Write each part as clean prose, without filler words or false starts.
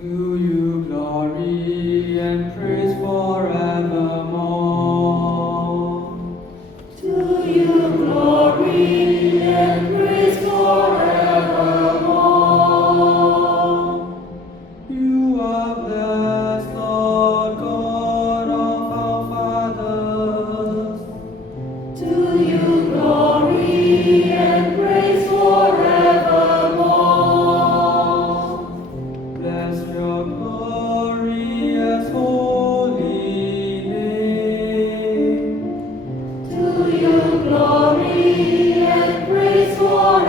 To you glory and praise forevermore. To you glory and praise forevermore. You are blessed, Lord God of our fathers. To you glory and praise forevermore. Bless your glorious holy name. To you glory and praise forevermore.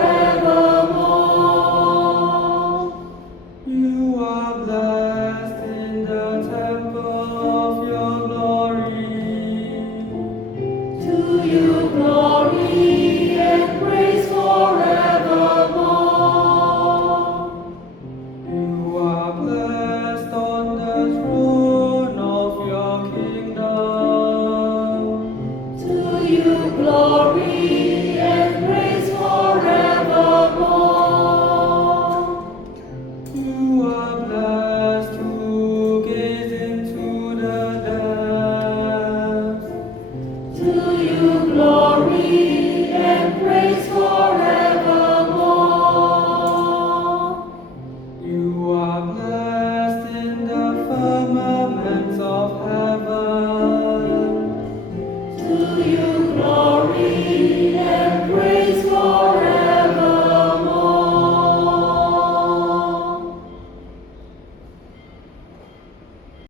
You are blessed in the temple of your glory. To you glory and praise forevermore. You are blessed on the throne of your kingdom. To you glory and praise forevermore. You are blessed to gaze into the depths. To you glory